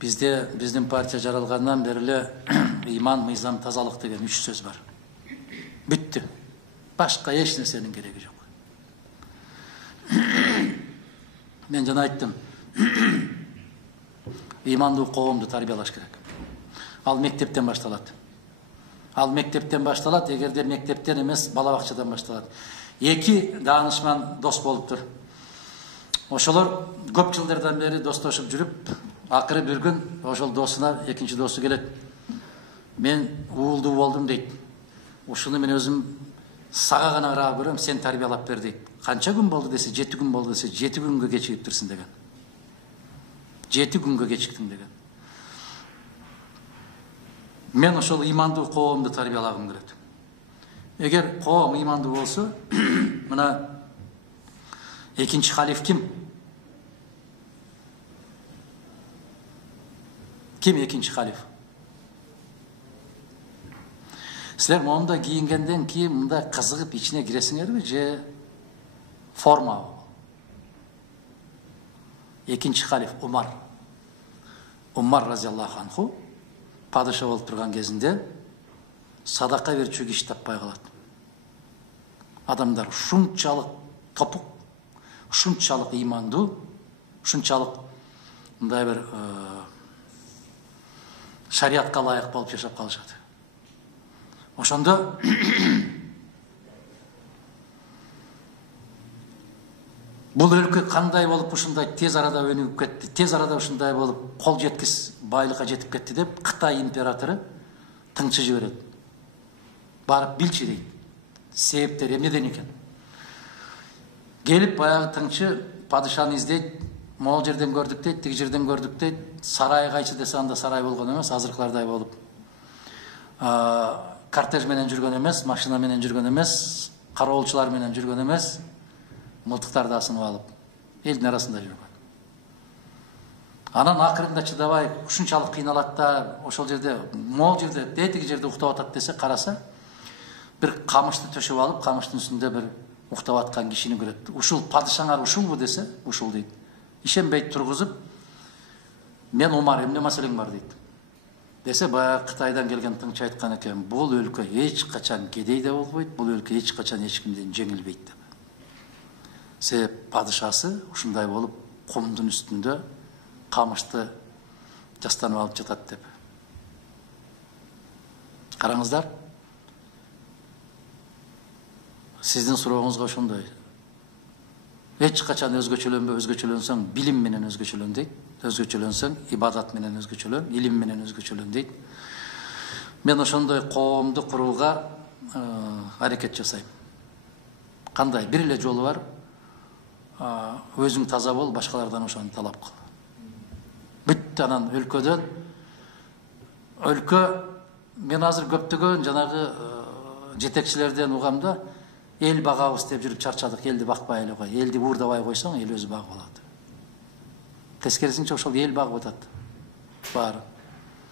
Биздин партия жаралгандан бери эле иман, мыйзам, тазалык деген 3 сөз бар. Бүттү. Башка эч нерсенин кереги жок. Мен жана айттым. Имандуу коомду тарбиялаш керек. Ал мектептен башталат. Эгерде мектептен эмес, бала бакчадан башталат. 2 даанышман дос болуптур. Ошолор көп жылдардан бери достошуп жүрүп, акыры бир күн ошол досуна экинчи досу келет. Мен уулдуу болдум дейт. Ушуну мен өзүм сага гана ыраа көрөм, сен тарбиялап бер дейт. Канча күн болду десе, 7 күн болду десе, 7 күнгө кечигиптирсиң деген. 7 күнгө кечиктиң деген. Мен ошол имандуу коомду тарбиялагым келет. Эгер коом имандуу болсо, мына экинчи халиф ким? Ким экинчи халиф? Силер моундай кийингенден кийин мындай кызыгып ичине киресиңерби же форма? Экинчи халиф Умар разияллаху анху падыша болуп турган кезинде садака берчү киши таппай калат. Адамдар ушунчалык топук, ушунчалык имандуу, ушунчалык мындай бир шариатка ылайык болуп жашап калышат. Ошондо бул өлкө кандай болуп ушундай тез арада өнүгүп кетти, тез арада ушундай болуп кол жеткис байлыкка жетип кетти деп Кытай императору тыңчы жиберет. Барып билчи дейт. Себептери эмнеден экен? Келип баягы тыңчы падышаны издейт, могул жерден көрдүк дейт, тиги жерден көрдүк дейт. Сарай кайчы десе анда сарай болгон эмес, азыркылардай болуп. Кортеж менен жүргөн эмес, машина менен жүргөн эмес, кароолчулар менен жүргөн эмес, мылтыктарды асынып алып, элдин арасында жүргөн. Анан акырында чыдабай, ушунчалык кыйналат да, ошол жерде, могул жерде, тетиги жерде уктап атат десе, караса, бир камышты төшөп алып, камыштын үстүндө бир уктап аткан кишини көрөт. Ушул падышаңар ушулбу десе, ушул дейт. Ишенбейт тургузуп, мен Умар, эмне маселең бар дейт. Десе, баягы Кытайдан келген тыңчы айткан экен, бул өлкө эч качан кедей да болбойт, бул өлкө эч качан эч кимден жеңилбейт деп. Себеп падышасы ушундай болуп, кумдун үстүндө камышты жастанып алып жатат деп. Караңыздар. Сиздин сурооңузга ошондой. Эч качан өзгөчөлөнбө, өзгөчөлөнсөң билим менен өзгөчөлөн дейт. Өзгөчөлөнсөң ибадат менен өзгөчөлөн, илим менен өзгөчөлөн дейт. Мен ошондой коомду курууга аракет жасайм. Кандай? Бир эле жолу бар. Өзүң таза бол, башкалардан ошону талап кыл. Бүт анан өлкөдөн мен азыр көптөгөн жанагы жетекчилерден угамда эл багабыз деп жүрүп чарчадык, элди бакпай эле кой. Элди уурдабай койсоң, эл өзү багып алат. Тескерисинче ошол эл багып атат. Баары.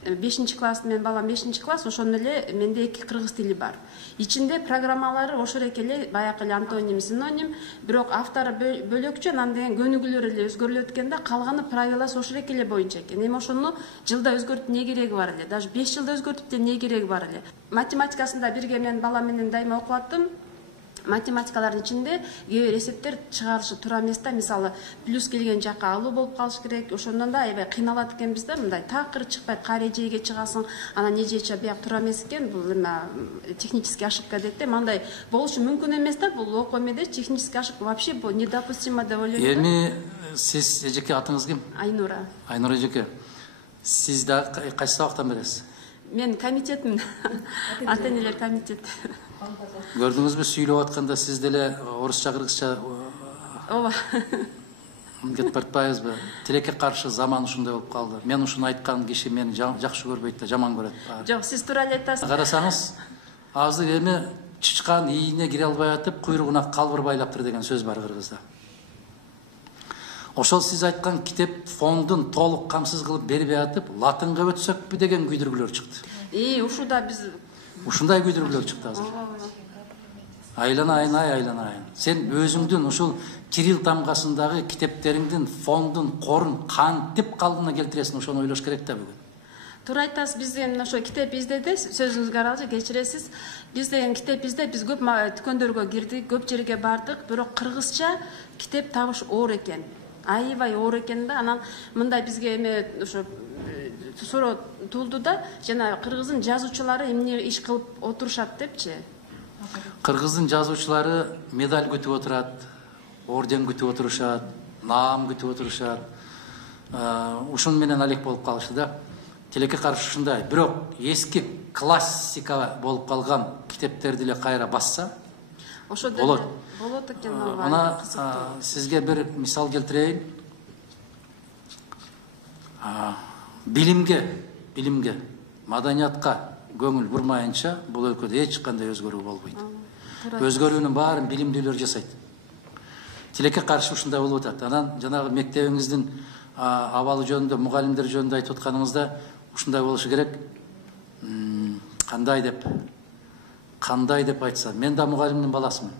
5-класс, мен балам 5-класс, ошондо эле менде 2 кыргыз тили бар. Ичинде программалары ошол эле баягы эле антоним, синоним, бирок автору бөлөкчө, анан деген көнүгүүлөр эле өзгөрүлөт экен да, калганы правиласы ошол эле боюнча экен. Эми ошону жылда өзгөртүп эмне кереги бар эле? Даже 5 жылда өзгөртүп эмне кереги бар эле? Математикасында бирге мен балам менен дайыма окуп аттым. Математикалардын ичинде кээ бир эсептер чыгарышы туура эмес да, мисалы плюс келген жакка алуу болуп калыш керек. Ошондон да аябай кыйналат экенбиз да, мындай такыр чыкпайт, карежеге чыгасың, анан эжече бияк туура эмес экен, бул технический ошибка дейт да, мындай болушу мүмкүн эмес да, бул окуу эмеде технический ошибка вообще бул недопустимо деп ойлойм. Эми сиз эжеке атыңыз ким? Айнура. Айнура эжеке. Сиз да кайсы сабактан бересиз? Мен комитетмин. Ата-энелер комитет. Көрдүңүзбү, сүйлөп атканда сиз деле орусча, кыргызча Ооба. кетип баратпайбызбы? Тилекке каршы заман ушундай болуп калды. Мен ушуну айткан киши мени жакшы көрбөйт да, жаман көрөт. Жок, сиз туура эле айтасыз. Карасаңыз, азыр эми чычкан ийине кире албай атып, куйругуна калбыр байлаптыр деген сөз бар кыргызда. Ошол сиз айткан китеп фондун толук камсыз кылып бербей атып, латынга өтсөкпү деген күйдүргүлөр чыкты. Ушуда биз Ушундай күйдүргүлөр чыкты азыр. Айланайын. Сен өзүңдүн ушул Кирилл тамгасындагы китептериңдин фондун корун кантип калдына келтиресиң, ошону ойлош керек да бүгүн. Туура айтасыз, биз деген ошо китеп издеди, сөзүңүзгө аралашып кечиресиз. Биз деген китеп издеп, биз көп дүкөндөргө кирдик, көп жерге бардык, бирок кыргызча китеп табыш оор экен. Аябай оор экен да, анан мындай бизге эме ошо суроо туулду да, жана кыргыздын жазуучулары эмне иш кылып отурушат депчи. Кыргыздын жазуучулары медаль күтүп отурат, орден күтүп отурушат, наам күтүп отурушат. Ушун менен алек болуп калышты да. Тилекке каршы ушундай. Бирок эски классика болуп калган китептерди эле кайра басса, Ошо болот. Болот экен. Ана сизге бир мисал келтирейин. Билимге, маданиятка көңүл бурмайынча бул өлкөдө эч кандай өзгөрүү болбойт. Өзгөрүүнүн баарын билимдүүлөр жасайт. Тилекке каршы ушундай болуп атат. Анан жанагы мектебиңиздин абалы жөнүндө, мугалимдер жөнүндө айтып атканыңызда ушундай болушу керек. Кандай деп айтса, мен да мугалимдин баласымын.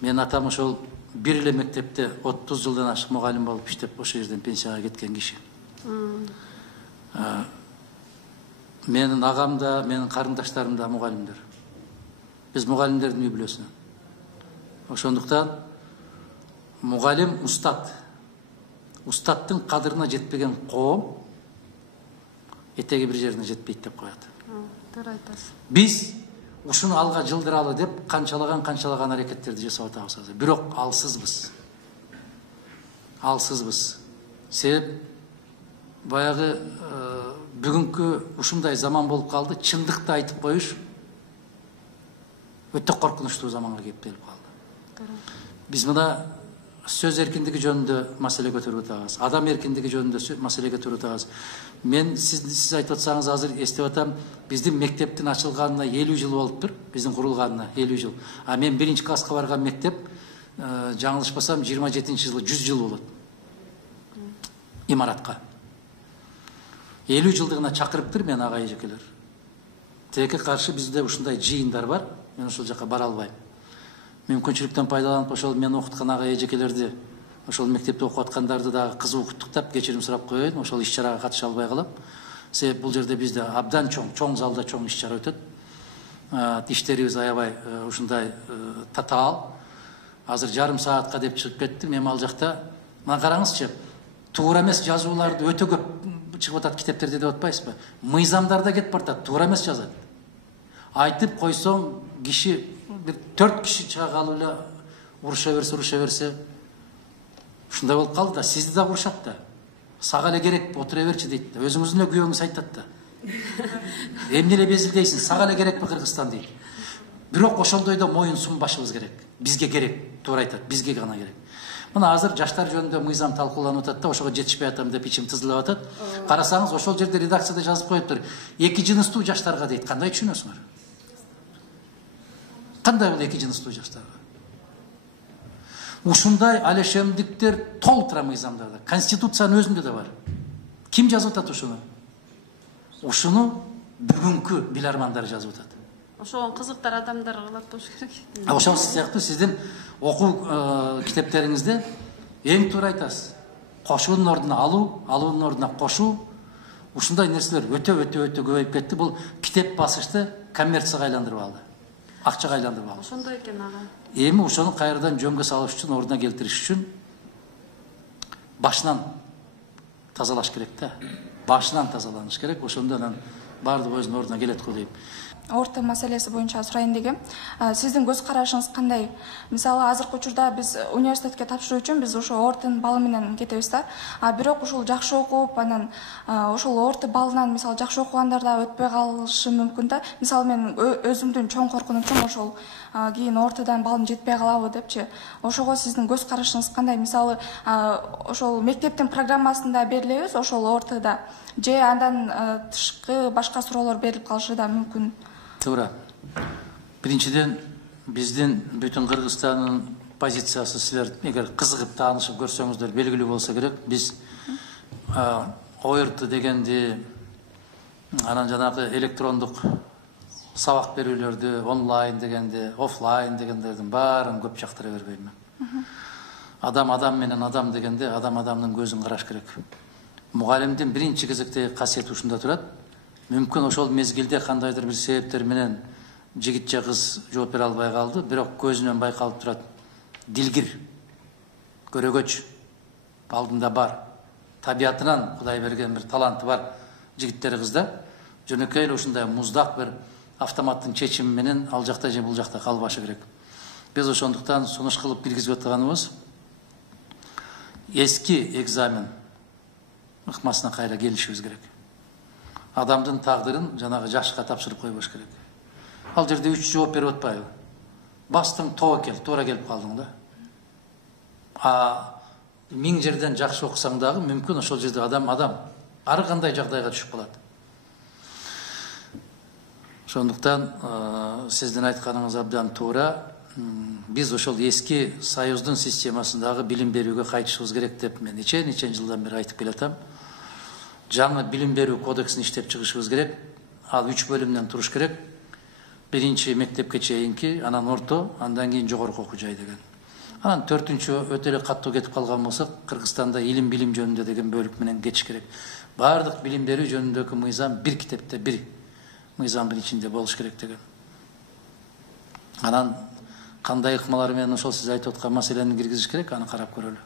Мен атам ошол бир эле мектепте 30 жылдан ашык мугалим болуп иштеп, ошол жерден пенсияга кеткен киши. Менин агам да, менин карындаштарым да мугалимдер. Биз мугалимдердин үй бүлөсүнөн. Ошондуктан мугалим устат. Устаттын кадырына жетпеген коом этеги бир жерине жетпейт деп коет. Туура айтасыз. Биз ушуну алга жылдыралы деп канчалаган аракеттерди жасап атабыз азыр. Бирок алсызбыз. Себеп баягы бүгүнкү ушундай заман болуп калды, чындыкты айтып коюш өтө коркунучтуу заманга келип калды. Биз мына сөз эркиндиги жөнүндө маселе көтөрүп атабыз. Адам эркиндиги жөнүндө маселе көтөрүп атабыз. Мен сиз айтып атсаңыз азыр эстеп атам, биздин мектептин ачылганына 50 жыл болуптур, биздин курулганына 50 жыл. А мен 1-класска барган мектеп, жаңылышпасам 27-жылы 100 жыл болот. Имаратка. 50 жылдыгына чакырыптыр мен ага эжекелер. Тилекке каршы бизде ушундай жыйындар бар, мен ошол жака бара албайм. Мүмкүнчүлүктөн пайдаланып ошол мен окуткан ага эжекелерди, ошол мектепте окуп аткандарды дагы кызуу куттуктап кечирим сурап коеюн, ошол иш чарага катыша албай калам. Себеп бул жерде бизде абдан чоң залда чоң иш чара өтөт. Иштерибиз аябай ушундай татаал. Азыр жарым саатка деп чыгып кеттим, мен ал жакта, мына караңызчы, туура эмес жазууларды өтө көп чыгып атат китептерде деп атпайсызбы? Мыйзамдарда кетип баратат, туура эмес жазат. Айтып койсоң, киши bir 4 kişi çığa kalıp эле уруша берсе, ушундай болуп калды да, сизди да урушат да. Сага эле керек, отура берчи дейт да. Өзүңүздүн эле күйөөңүз айтат да. Эмне эле безилдейсиң, сага эле керекпи Кыргызстан дейт. Бирок ошондой да моюн сунбашыбыз керек. Бизге керек, туура айтат, бизге гана керек. Мына азыр жаштар жөнүндө мыйзам талкууланып атат да, ошого жетишпей атам деп ичим тызылып атат. Карасаңыз, ошол жерде редакцияда жазып коюптур. Эки жыныстуу жаштарга дейт. Кандай түшүнөсүңөр? Кандай бул эки жыныстуу жаштарга? Ушундай алешемдиктер толтура мыйзамдарда. Конституциянын өзүндө да бар. Ким жазып атат ушуну? Ушуну бүгүнкү билармандар жазып атат. Ошого кызыктар адамдар кылат болуш керек. Ошол сыяктуу сиздин окуу китептериңизде эң туура айтасыз. Кошуунун ордуна алуу, алуунун ордуна кошуу, ушундай нерселер өтө көбөйүп кетти. Бул китеп басышты коммерцияга айландырып алды. Акчага айландырып алды. Ошондой экен ага. Эми ошону кайрадан жөнгө салыш үчүн, ордуна келтириш үчүн башынан тазалаш керек да. Башынан тазаланыш керек. Ошондо анан баардыгы өзүнүн ордуна келет го дейм. Орто маселеси боюнча сурайын дегем. Сиздин көз карашыңыз кандай? Мисалы, азыркы учурда биз университетке тапшыруу үчүн биз ошо ортонун балы менен кетебиз да. Бирок ушул жакшы окуп, анан ошол орто балынан мисалы жакшы окугандар да өтпөй калышы мүмкүн да. Мисалы мен өзүмдүн чоң коркунучум ошол кийин ортодан балым жетпей калабы депчи. Ошого сиздин көз карашыңыз кандай? Мисалы, ошол мектептин программасында берилебиз ошол ортода, же андан тышкы башка суроолор берилип калышы да мүмкүн. Туура. Биринчиден, биздин бүтүн Кыргызстандын позициясы силер эгер кызыгып таанышып көрсөңүздөр белгилүү болсо керек. Биз ОРТ дегенди, анан жанагы электрондук сабак берүүлөрдү, онлайн дегенди, офлайн дегендердин баарын көп жактыра бербейм. Адам менен адам дегенде адамдын көзүн караш керек. Мугалимдин биринчи кезектеги касиети ушунда турат. Мүмкүн ошол мезгилде кандайдыр бир себептер менен жигит же кыз жооп бере албай калды, бирок көзүнөн байкалып турат. Дилгир, көрөгөч алдында бар. Табиятынан Кудай берген бир таланты бар жигиттер, кыздар. Жөнөкөй эле ушундай муздак бир автоматтын чечими менен ал жакта же бул жакта калбашы керек. Биз ошондуктан сунуш кылып киргизип атканыбыз эски экзамен ыкмасына кайра келишибиз керек. Адамдын тагдырын жанагы жашка тапшырып койбош керек. Ал жерде 3 жооп берип атпайбы? Бастың тобокел, туура келип калдың да. 1000 жерден жакшы окусаң дагы мүмкүн ошол жерде адам ар кандай жагдайга түшүп калат. Ошондуктан сиздин айтканыңыз абдан туура. Биз ошол эски союздун системасындагы билим берүүгө кайтышыбыз керек деп мен нече жылдан бери айтып келатам. Жаңы билим берүү кодексин иштеп чыгышыбыз керек. Ал 3 бөлүмдөн туруш керек. Биринчи мектепке чейинки, анан орто, андан кийин жогорку окуу жай деген. Анан 4-үчү өтө эле каттуу кетип калган болсок, Кыргызстанда илим билим жөнүндө деген бөлүк менен кетиш керек. Баардык билим берүү жөнүндөгү мыйзам бир китепте, бир мыйзамдын ичинде болуш керек деген. Анан кандай ыкмалар менен ошол сиз айтып аткан маселени киргизиш керек, аны карап көрөлү.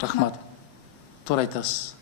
Рахмат. Туура айтасыз.